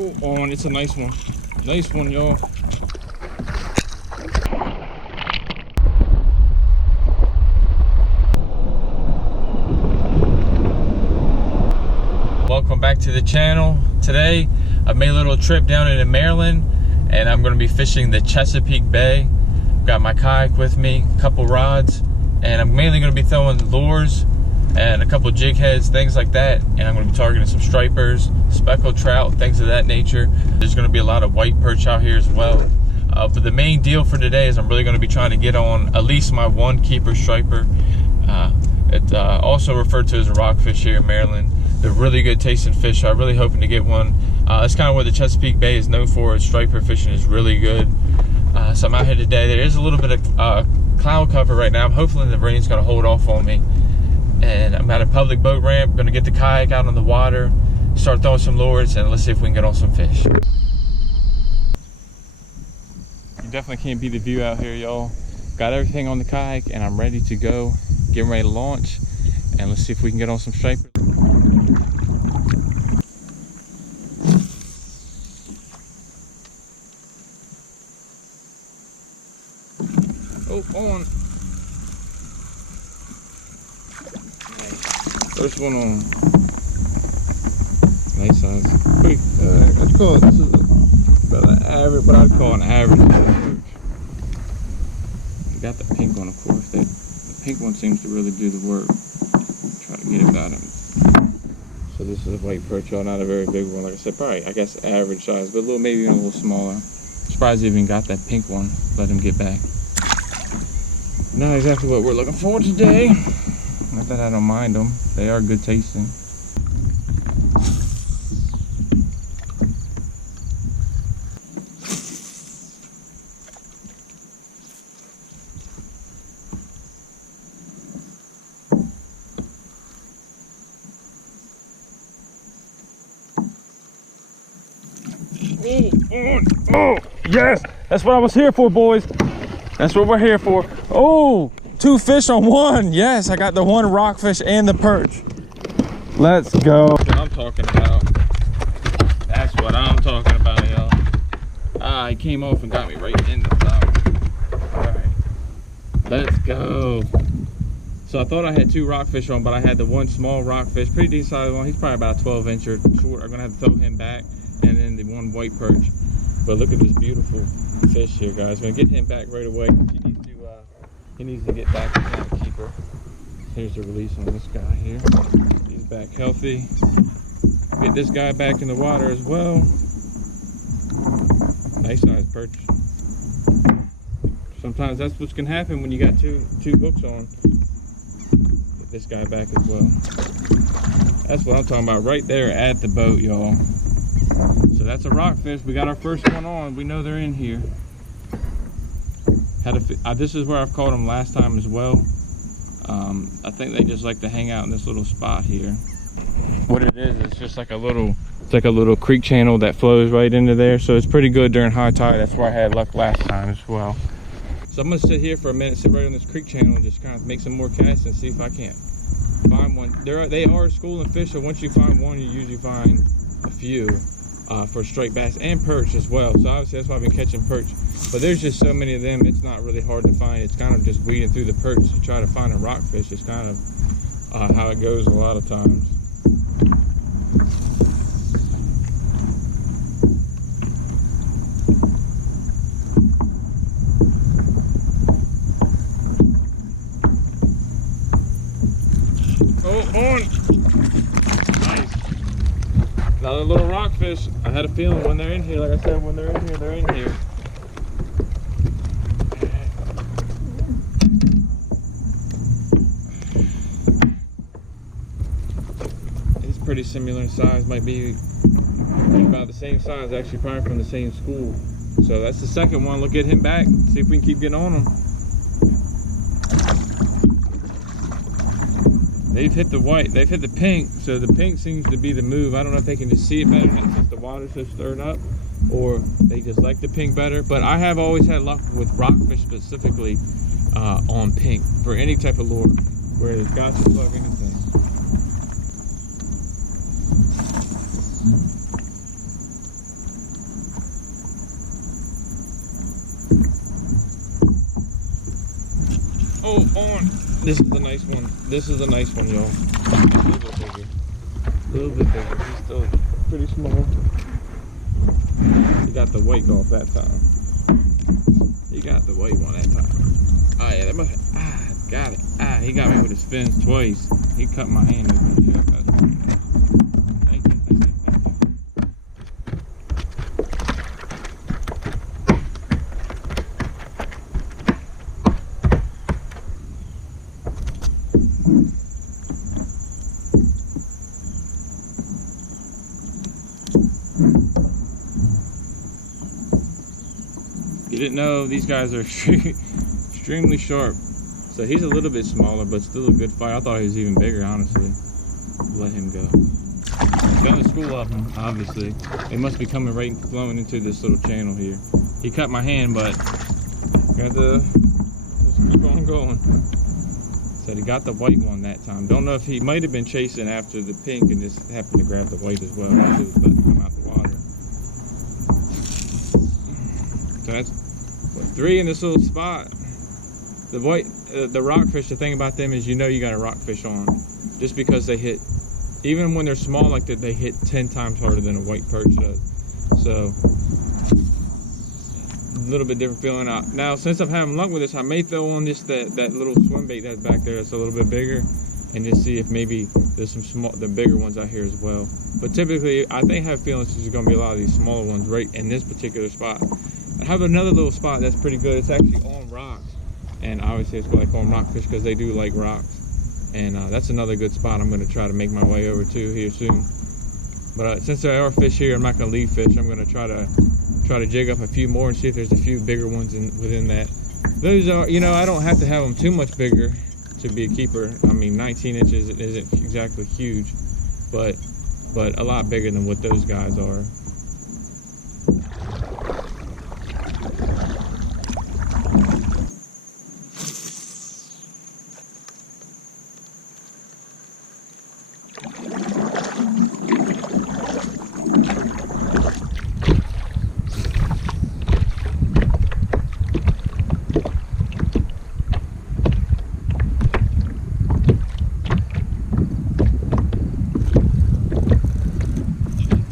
Oh, on, it's a nice one. Nice one, y'all. Welcome back to the channel. Today, I made a little trip down into Maryland, and I'm gonna be fishing the Chesapeake Bay. Got my kayak with me, a couple rods, and I'm mainly gonna be throwing lures and a couple jig heads, things like that. And I'm gonna be targeting some stripers, speckled trout, things of that nature. There's gonna be a lot of white perch out here as well. But the main deal for today is I'm really gonna be trying to get on at least my one keeper striper. It's also referred to as a rockfish here in Maryland. They're really good tasting fish, so I'm really hoping to get one. That's kind of what the Chesapeake Bay is known for. Striper fishing is really good. So I'm out here today. There is a little bit of cloud cover right now. I'm hoping the rain's gonna hold off on me. And I'm at a public boat ramp, gonna get the kayak out on the water, start throwing some lures, and let's see if we can get on some fish. You definitely can't beat the view out here, y'all. Got everything on the kayak, and I'm ready to go. Getting ready to launch, and let's see if we can get on some stripers. Oh, on. First one on. Nice size. Quick. Let's call it. This is about an average, what I'd call an average perch. You got the pink one, of course. The pink one seems to really do the work. Try to get it about him. So this is a white perch, y'all. Not a very big one. Like I said, probably, I guess, average size, but a little, maybe even a little smaller. Surprised he even got that pink one. Let him get back. Not exactly what we're looking for today. Not that I don't mind them. They are good tasting. Oh, yes! That's what I was here for, boys. That's what we're here for. Oh, 2 fish on one. Yes, I got the one rockfish and the perch. Let's go. That's what I'm talking about. That's what I'm talking about, y'all. Ah, he came off and got me right in the top. All right, let's go. So I thought I had 2 rockfish on, but I had the one small rockfish, pretty decent sized one. He's probably about a 12-incher short. I'm gonna have to throw him back, and then the one white perch. But look at this beautiful fish here, guys. I'm gonna get him back right away. He needs to get back to the keeper. Here's the release on this guy here. He's back healthy. Get this guy back in the water as well. Nice size perch. Sometimes that's what can happen when you got two hooks on. Get this guy back as well. That's what I'm talking about right there at the boat, y'all. So that's a rockfish. We got our first one on. We know they're in here. This is where I've caught them last time as well. I think they just like to hang out in this little spot here. What it is, it's just like a little, it's like a little creek channel that flows right into there. So it's pretty good during high tide. That's where I had luck last time as well. So I'm gonna sit here for a minute, sit right on this creek channel, and just kind of make some more casts and see if I can't find one. They are schooling fish, so once you find one, you usually find a few for striped bass and perch as well. So obviously that's why I've been catching perch. But there's just so many of them, it's not really hard to find. It's kind of just weeding through the perch to try to find a rockfish. It's kind of how it goes a lot of times. Oh, on! Nice. Another little rockfish. I had a feeling when they're in here, like I said, when they're in here, they're in here. Pretty similar in size, might be about the same size, actually probably from the same school. So that's the second one. Look, get him back, see if we can keep getting on him. They've hit the white, they've hit the pink, so the pink seems to be the move. I don't know if they can just see it better since the water's so stirred up, or they just like the pink better. But I have always had luck with rockfish specifically on pink for any type of lure, where it's got to plug anything. Oh, on. This is the nice one. This is the nice one, y'all. A little bit bigger. A little bit bigger. He's still pretty small. He got the white Gulp that time. He got the white one that time. Oh yeah, that must. Got it. He got me with his fins twice. He cut my hand open. Yeah, that's pretty nice. Thank you. You didn't know these guys are extremely sharp. So he's a little bit smaller, but still a good fight. I thought he was even bigger, honestly. Let him go. Found the school of them, obviously. They must be coming right and flowing into this little channel here. He cut my hand, but got to just keep on going. Said he got the white one that time. Don't know if he might have been chasing after the pink and just happened to grab the white as well as it was about to come out the water. So that's what, 3 in this little spot. The white, the rockfish, the thing about them is you know you got a rockfish on. Just because they hit, even when they're small like that, they hit 10 times harder than a white perch does. So, a little bit different feeling. Now, since I'm having luck with this, I may throw on just that little swim bait that's back there that's a little bit bigger, and just see if maybe there's the bigger ones out here as well. But typically, I have feelings there's going to be a lot of these smaller ones right in this particular spot. I have another little spot that's pretty good. It's actually on rocks. And obviously it's what I call them rockfish because they do like rocks. And that's another good spot I'm going to try to make my way over to here soon. But since there are fish here, I'm not going to leave fish. I'm going to try to jig up a few more and see if there's a few bigger ones within that. Those are, you know, I don't have to have them too much bigger to be a keeper. I mean, 19 inches isn't exactly huge, but a lot bigger than what those guys are.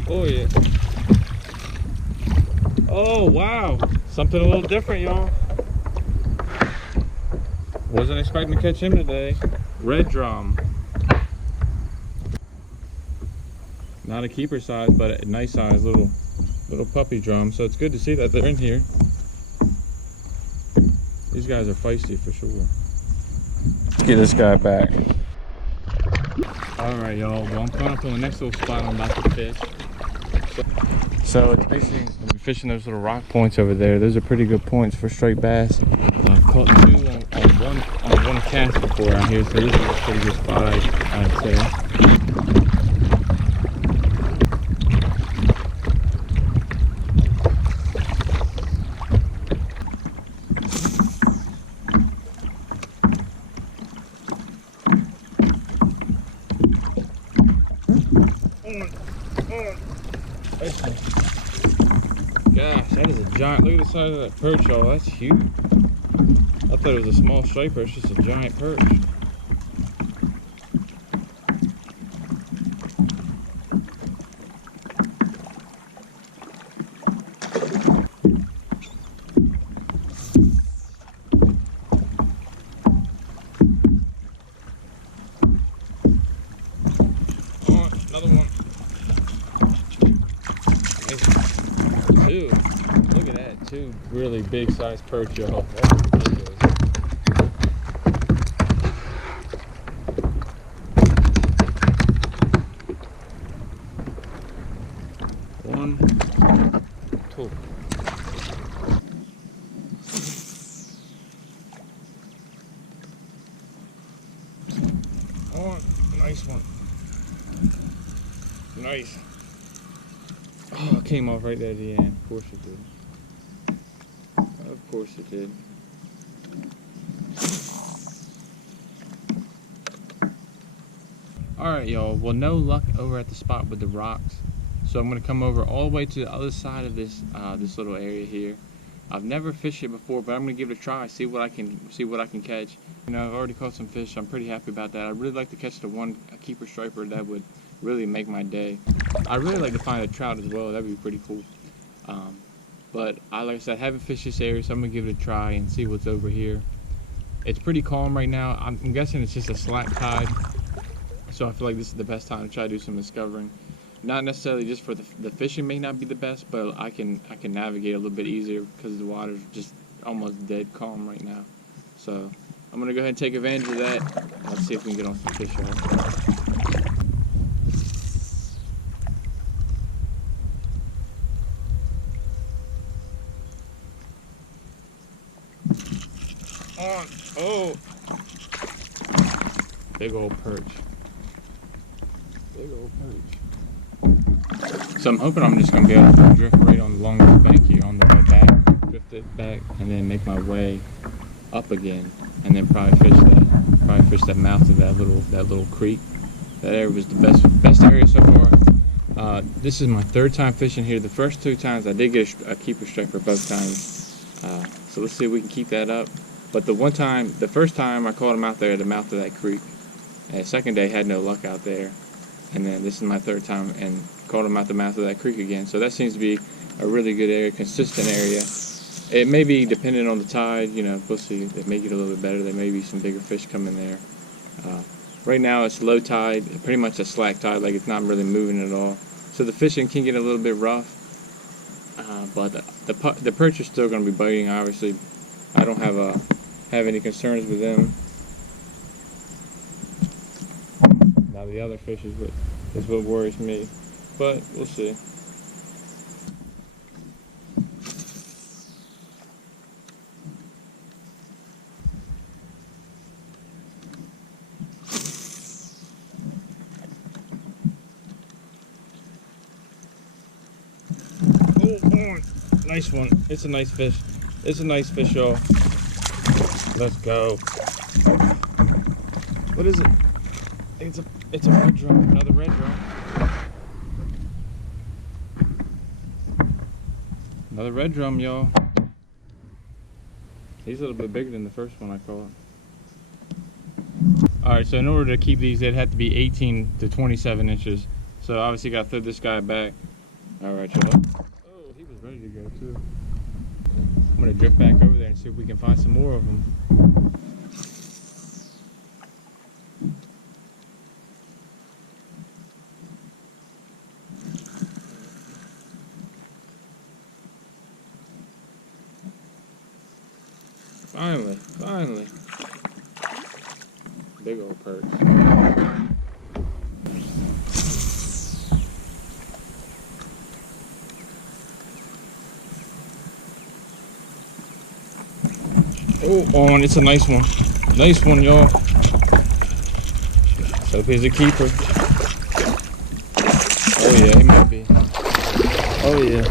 Oh yeah. Oh wow. Something a little different, y'all. Wasn't expecting to catch him today. Red drum. Not a keeper size, but a nice size little puppy drum. So it's good to see that they're in here. These guys are feisty for sure. Get this guy back. Alright y'all, well I'm coming up on the next little spot I'm about to fish. So it's basically, I'm fishing those little rock points over there. Those are pretty good points for straight bass. I've caught 2 on one cast before out here, so this is a pretty good spot, I'd say. Gosh, that is a giant. Look at the size of that perch, y'all. That's huge. I thought it was a small striper. It's just a giant perch. Oh, another one. 2. Look at that, 2 really big size perch, y'all. That's ridiculous. One, 2. Oh, nice one. Nice. Oh, it came off right there at the end. Of course it did. Of course it did. Alright y'all, well no luck over at the spot with the rocks. So I'm going to come over all the way to the other side of this this little area here. I've never fished it before, but I'm gonna give it a try, see what I can catch. You know, I've already caught some fish, so I'm pretty happy about that. I'd really like to catch a keeper striper that would really make my day. I'd really like to find a trout as well, that'd be pretty cool. But like I said, I haven't fished this area, so I'm gonna give it a try and see what's over here. It's pretty calm right now. I'm guessing it's just a slack tide, so I feel like this is the best time to try to do some discovering. Not necessarily just for the fishing may not be the best, but I can navigate a little bit easier because the water's just almost dead calm right now. So I'm gonna go ahead and take advantage of that. Let's see if we can get on some fish. Oh, big old perch. Big old perch. So I'm hoping I'm just gonna be able to drift right along the bank here on the way back, drift it back, and then make my way up again, and then probably fish that mouth of that little creek. That area was the best area so far. This is my third time fishing here. The first 2 times I did get a keeper striper both times. So let's see if we can keep that up. But the first time I caught him out there at the mouth of that creek. And the second day had no luck out there. And then this is my third time and caught him out the mouth of that creek again. So that seems to be a really good area, consistent area. It may be dependent on the tide, you know, we'll see. It may get a little bit better. There may be some bigger fish coming there. Right now it's low tide, pretty much a slack tide, like it's not really moving at all. So the fishing can get a little bit rough. But the perch is still going to be biting, obviously. I don't have any concerns with them. Now the other fish is what worries me, but we'll see. Oh, nice one. It's a nice fish. It's a nice fish, y'all. Let's go. What is it? It's a red drum. Another red drum. Another red drum, y'all. He's a little bit bigger than the first one I caught. Alright, so in order to keep these, they'd have to be 18 to 27 inches. So obviously got to throw this guy back. Alright, y'all. Oh, he was ready to go too. I'm going to drift back over there and see if we can find some more of them. Finally. Big old perch. Oh, it's a nice one. Nice one, y'all. So here's a keeper. Oh yeah, he might be. Oh yeah.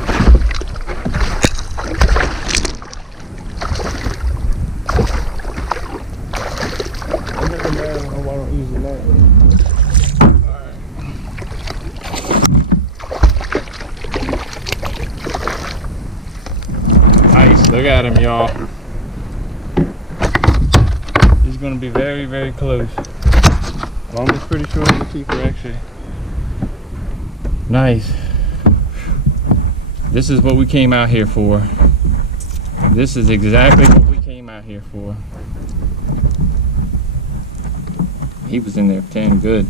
Why don't use the net? Alright. Nice, look at him, y'all. He's gonna be very, very close. I'm almost pretty sure he's a keeper, actually. Nice. This is what we came out here for. This is exactly what we came out here for. He was in there 10 good.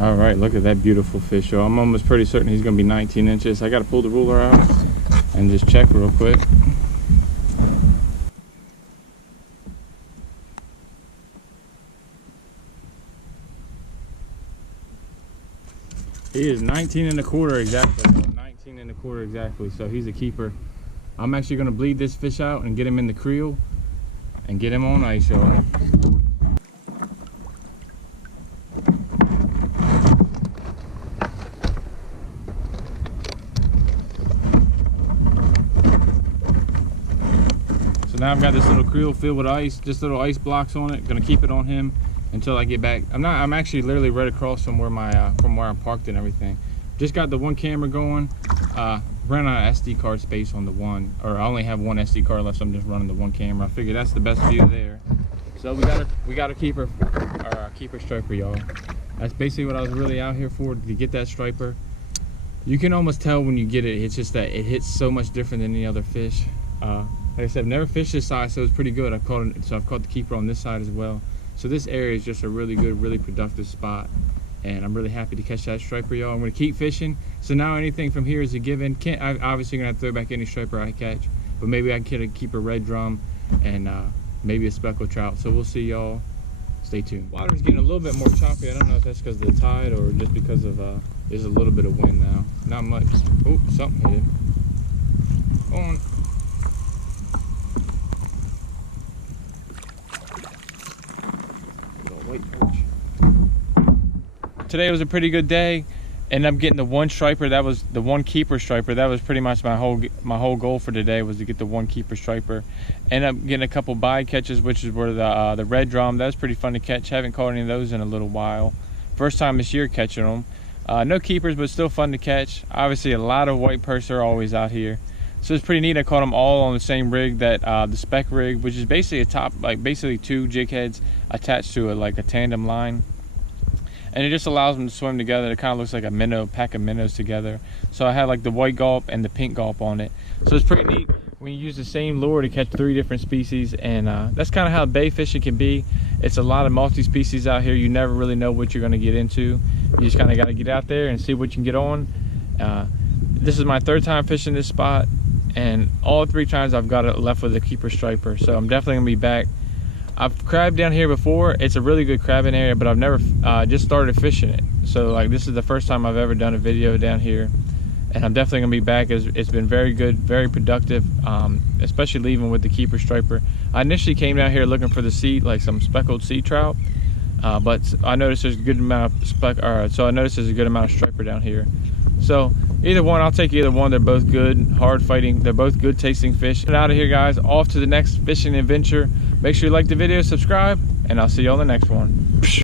All right, look at that beautiful fish, y'all. I'm almost pretty certain he's gonna be 19 inches. I gotta pull the ruler out and just check real quick. He is 19 1/4 exactly. 19 1/4 exactly. So he's a keeper. I'm actually gonna bleed this fish out and get him in the creel and get him on ice, y'all. now I've got this little creel filled with ice, just little ice blocks on it. Gonna keep it on him until I get back. I'm actually literally right across from where I'm parked and everything. Just got the one camera going. Ran out of SD card space on the one, or I only have one SD card left, so I'm just running the one camera. I figure that's the best view there. So we got a keeper, our keeper striper, y'all. That's basically what I was really out here for, to get that striper. You can almost tell when you get it. It's just that it hits so much different than any other fish. Like I said, I've never fished this side, so it's pretty good. I've caught the keeper on this side as well. So this area is just a really good, really productive spot. And I'm really happy to catch that striper, y'all. I'm gonna keep fishing. So now anything from here is a given. I'm obviously gonna have to throw back any striper I catch, but maybe I can keep a red drum and maybe a speckled trout. So we'll see, y'all. Stay tuned. Water's getting a little bit more choppy. I don't know if that's because of the tide or just because of there's a little bit of wind now. Not much. Oh, something hit him. Go on. Little white perch. Today was a pretty good day. Ended up getting the one striper. That was the one keeper striper. That was pretty much my whole goal for today, was to get the one keeper striper. Ended up getting a couple catches, which is where the red drum. That was pretty fun to catch. Haven't caught any of those in a little while. First time this year catching them. No keepers, but still fun to catch. Obviously a lot of white perch are always out here, so it's pretty neat. I caught them all on the same rig, that the Spec Rig, which is basically basically two jig heads attached to like a tandem line. And it just allows them to swim together. It kind of looks like a minnow, pack of minnows together. So I had like the white gulp and the pink gulp on it. So it's pretty neat when you use the same lure to catch 3 different species. And that's kind of how bay fishing can be. It's a lot of multi-species out here. You never really know what you're going to get into. You just kind of got to get out there and see what you can get on. This is my 3rd time fishing this spot, and all 3 times I've got it left with a keeper striper. So I'm definitely going to be back. I've crabbed down here before. It's a really good crabbing area, but I've never just started fishing it. So like, this is the first time I've ever done a video down here, and I'm definitely gonna be back. It's been very good, very productive, especially leaving with the keeper striper. I initially came down here looking for the some speckled sea trout, but I noticed there's a good amount of there's a good amount of striper down here. So either one, I'll take either one. They're both good, hard fighting. They're both good tasting fish. Get out of here, guys. Off to the next fishing adventure. Make sure you like the video, subscribe, and I'll see you on the next one.